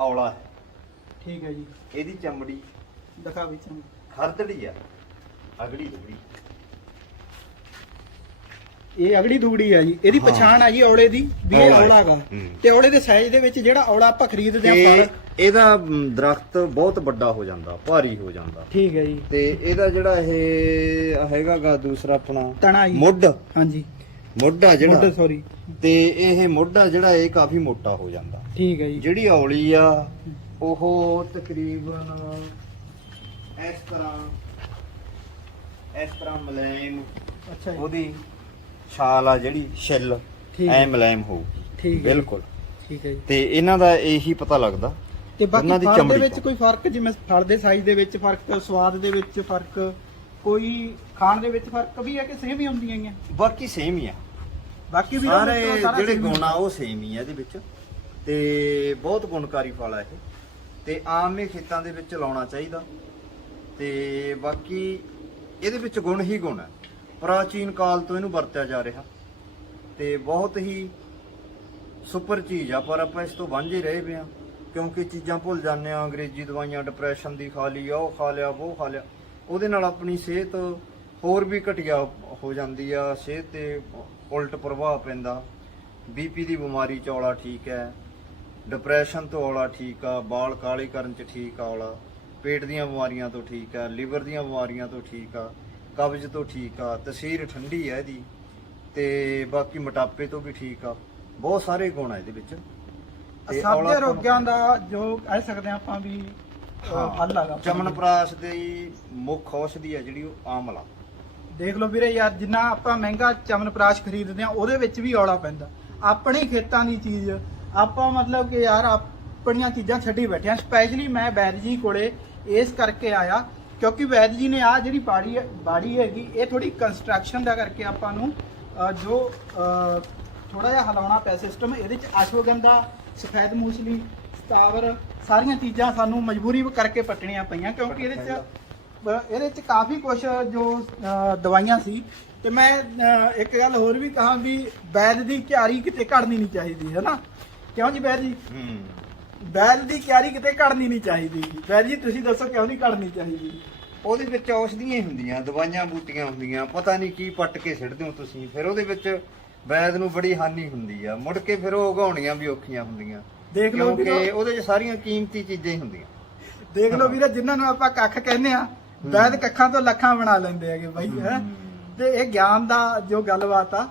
ਔਲਾ। ਹੈ ਠੀਕ ਹੈ ਜੀ। ਇਹਦੀ ਚਮੜੀ। ਦਿਖਾ ਵਿੱਚ। ਖਰਦੜੀ ਆ। ਅਗੜੀ ਦੁਗੜੀ। ਇਹ ਅਗੜੀ ਦੁਗੜੀ ਹੈ ਜੀ। ਇਹਦੀ ਹਾਂ। ਪਛਾਣ ਆ ਜੀ ਔਲੇ ਦੀ ਵੀ ਇਹ ਔਲਾ ਹੈ। ਔਲਾ ਹੈਗਾ ਹੂੰ। ਤੇ ਔਲੇ ਦੇ ਸਾਈਜ਼ ਦੇ ਵਿੱਚ ਜਿਹੜਾ ਔਲਾ ਆਪਾਂ ਖਰੀਦਦੇ ਆ ਤੇ ਫਲ ਇਹਦਾ ਮ, ਦਰਖਤ ਬਹੁਤ ਵੱਡਾ ਹੋ ਜਾਂਦਾ ਭਾਰੀ ਹੋ ਜਾਂਦਾ। ਠੀਕ ਹੈ ਜੀ। ਤੇ ਇਹਦਾ ਜਿਹੜਾ ਇਹ ਹੈਗਾਗਾ ਦੂਸਰਾ ਆਪਣਾ ਤਣਾ ਜੀ। ਮੁੱਢ। ਹਾਂਜੀ। ਮੁੱਢ ਜਿਹੜਾ ਮੁੱਢ ਸੌਰੀ ਤੇ ਇਹ ਮੁੱਢਾ ਜਿਹੜਾ ਇਹ ਕਾਫੀ ਮੋਟਾ ਹੋ ਜਾਂਦਾ। ਠੀਕ ਹੈ ਜੀ। ਜਿਹੜੀ ਔਲੀ ਆ ਉਹ ਤਕਰੀਬਨ ਇਸ ਤਰ੍ਹਾਂ ਇਸ ਤਰ੍ਹਾਂ ਮਲੈਮ ਅੱਛਾ ਜੀ। ਉਹਦੀ ਛਾਲ ਆ ਜਿਹੜੀ ਛਿੱਲ ਠੀਕ ਐ ਮਲੈਮ ਹੋਊਗੀ। ਠੀਕ ਹੈ। ਬਿਲਕੁਲ। ਠੀਕ ਹੈ ਜੀ। ਤੇ ਇਹਨਾਂ ਦਾ ਇਹੀ ਪਤਾ ਲੱਗਦਾ। ਤੇ ਬਾਕੀ ਉਹਨਾਂ ਦੀ ਫਲ ਦੇ ਚਮੜੀ ਵਿੱਚ ਤੋਂ। ਕੋਈ ਫ਼ਰਕ ਜਿਵੇਂ ਫਲ ਦੇ ਸਾਈਜ਼ ਦੇ ਵਿੱਚ ਫ਼ਰਕ ਸਵਾਦ ਦੇ ਵਿੱਚ ਫ਼ਰਕ? ਕੋਈ ਖਾਣ ਦੇ ਵਿੱਚ ਫ਼ਰਕ ਵੀ ਹੈ ਕਿ ਸੇਮ ਹੀ ਹੁੰਦੀਆਂ ਹੀ ਆ? ਬਾਕੀ ਸੇਮ ਹੀ ਆ। ਬਾਕੀ ਵੀ ਸਾਰੇ ਜਿਹੜੇ ਹੀ ਗੁਣ ਆ ਉਹ ਸੇਮ ਹੀ ਆ ਇਹਦੇ ਵਿੱਚ। ਤੇ ਬਹੁਤ ਗੁਣਕਾਰੀ ਫਲ ਆ ਇਹ। ਤੇ ਆਮ ਇਹ ਖੇਤਾਂ ਦੇ ਵਿੱਚ ਲਾਉਣਾ ਚਾਹੀਦਾ। ਤੇ ਬਾਕੀ ਇਹਦੇ ਵਿੱਚ ਗੁਣ ਹੀ ਗੁਣ ਹੈ ਪ੍ਰਾਚੀਨ ਕਾਲ ਤੋਂ ਇਹਨੂੰ ਵਰਤਿਆ ਜਾ ਰਿਹਾ। ਤੇ ਬਹੁਤ ਹੀ ਸੁਪਰ ਚੀਜ਼ ਆ ਪਰ ਆਪਾਂ ਇਸ ਤੋਂ ਵਾਂਝੇ ਰਹੇ ਪਏ ਆ। ਕਿਉਂਕਿ ਚੀਜ਼ਾਂ ਭੁੱਲ ਜਾਂਦੇ ਆ ਅੰਗਰੇਜ਼ੀ ਦਵਾਈਆਂ ਡਿਪਰੈਸ਼ਨ ਦੀ ਖਾ ਲਈ ਉਹ ਖਾ ਲਿਆ ਉਹ ਖਾ ਲਿਆ। ਉਹਦੇ ਨਾਲ ਆਪਣੀ ਸਿਹਤ ਹੋਰ ਵੀ ਘਟੀਆ ਹੋ ਜਾਂਦੀ ਆ ਸਿਹਤ ਤੇ ਉਲਟ ਪ੍ਰਭਾਵ ਪੈਂਦਾ। ਬੀਪੀ ਦੀ ਬਿਮਾਰੀ ਚ ਔਲਾ ਠੀਕ ਹੈ ਡਿਪਰੈਸ਼ਨ ਤੋਂ ਔਲਾ ਠੀਕ ਆ ਬਾਲ ਕਾਲੇ ਕਰਨ ਚ ਠੀਕ ਆ ਔਲਾ ਪੇਟ ਦੀਆਂ ਬਿਮਾਰੀਆਂ ਤੋਂ ਠੀਕ ਆ ਲੀਵਰ ਦੀਆਂ ਬਿਮਾਰੀਆਂ ਤੋਂ ਠੀਕ ਆ ਕਬਜ਼ ਤੋਂ ਠੀਕ ਆ ਤਸੀਰ ਠੰਡੀ ਹੈ ਇਹਦੀ ਤੇ ਬਾਕੀ ਮੋਟਾਪੇ ਤੋਂ ਵੀ ਠੀਕ ਆ। ਬਹੁਤ ਸਾਰੇ ਗੁਣ ਆ ਇਹਦੇ ਵਿੱਚ। ਆਪਾਂ ਨੂੰ- ਰੋਗਾਂ ਦਾ ਜੋ ਕਹਿ ਸਕਦੇ ਆਪਾਂ ਵੀ ਹੱਲ ਹੈਗਾ ਚਮਨਪ੍ਰਾਸ਼ ਦੀ ਮੁੱਖ ਔਸ਼ਧੀ ਹੈ ਜਿਹੜੀ ਉਹ ਆਮਲਾ ਦੇਖ ਲਓ ਵੀਰੇ ਯਾਰ ਜਿੰਨਾ ਆਪਾਂ ਮਹਿੰਗਾ ਚਮਨਪ੍ਰਾਸ਼ ਖਰੀਦਦੇ ਆ ਉਹਦੇ ਵਿੱਚ ਵੀ ਔਲਾ ਪੈਂਦਾ। ਆਪਣੇ ਖੇਤਾਂ ਦੀ ਚੀਜ਼ ਆਪਾਂ ਮਤਲਬ ਕਿ ਯਾਰ ਆਪਣੀਆਂ ਚੀਜ਼ਾਂ ਛੱਡੀ ਬੈਠੇ ਆ ਸਪੈਸ਼ਲੀ ਮੈਂ ਵੈਦ ਜੀ ਕੋਲੇ ਇਸ ਕਰਕੇ ਆਇਆ ਕਿਉਂਕਿ ਵੈਦ ਜੀ ਨੇ ਆ ਜਿਹੜੀ ਬਾੜੀ ਬਾੜੀ ਹੈਗੀ ਇਹ ਥੋੜੀ ਕੰਸਟਰਕਸ਼ਨ ਦਾ ਕਰਕੇ ਆਪਾਂ ਨੂੰ ਜੋ ਥੋੜਾ ਜਿਹਾ ਹਿਲਾਉਣਾ ਪਿਆ ਸਿਸਟਮ ਇਹਦੇ ਚ ਅਸ਼ਵਗੰਧਾ ਸਫੈਦ ਮੂਸਲੀ ਸਤਾਵਰ ਸਾਰੀਆਂ ਚੀਜ਼ਾਂ ਸਾਨੂੰ ਮਜਬੂਰੀ ਕਰਕੇ ਪੱਟਣੀਆਂ ਪਈਆਂ ਕਿਉਂਕਿ ਇਹਦੇ ਚ ਇਹਦੇ ਚ ਕਾਫੀ ਕੁਝ ਜੋ ਦਵਾਈਆਂ ਸੀ। ਤੇ ਮੈਂ ਇੱਕ ਗੱਲ ਹੋਰ ਵੀ ਕਹਾਂ ਵੀ ਵੈਦ ਦੀ ਕਿਆਰੀ ਕਿਤੇ ਘੜਨੀ ਨਹੀਂ ਚਾਹੀਦੀ ਹੈ ਨਾ ਕਿਉਂ ਜੀ ਵੈਦ ਜੀ? ਵੈਦ ਦੀ ਕਿਆਰੀ ਕਿਤੇ ਘੜਨੀ ਨਹੀਂ ਚਾਹੀਦੀ। ਵੈਦ ਜੀ ਤੁਸੀਂ ਦੱਸੋ ਕਿਉਂ ਨਹੀਂ ਘੜਨੀ ਚਾਹੀਦੀ? ਉਹਦੇ ਵਿੱਚ ਔਸ਼ਧੀਆਂ ਹੀ ਹੁੰਦੀਆਂ ਦਵਾਈਆਂ ਬੂਟੀਆਂ ਹੁੰਦੀਆਂ ਪਤਾ ਨਹੀਂ ਕੀ ਪੱਟ ਕੇ ਸਿੱਟਦੇ ਹੋ ਤੁਸੀਂ। ਫਿਰ ਉਹਦੇ ਵਿੱਚ ਵੈਦ ਨੂੰ ਬੜੀ ਹਾਨੀ ਹੁੰਦੀ ਆ। ਮੁੜ ਕੇ ਫਿਰ ਉਹ ਉਗਾਉਣੀਆਂ ਵੀ ਔਖੀਆਂ ਹੁੰਦੀਆਂ। ਦੇਖ ਲਓ ਕਿਉਂਕਿ ਵੀਰੋ। ਉਹਦੇ 'ਚ ਸਾਰੀਆਂ ਕੀਮਤੀ ਚੀਜ਼ਾਂ ਹੀ ਹੁੰਦੀਆਂ। ਦੇਖ ਲਓ ਵੀਰੇ ਜਿਨ੍ਹਾਂ ਨੂੰ ਆਪਾਂ ਕੱਖ ਕਹਿੰਦੇ ਆ ਵੈਦ ਕੱਖਾਂ ਤੋਂ ਲੱਖਾਂ ਬਣਾ ਲੈਂਦੇ ਹੈਗੇ ਬਾਈ ਹੈ। ਤੇ ਇਹ ਗਿਆਨ ਦਾ ਜੋ ਗੱਲਬਾਤ ਆ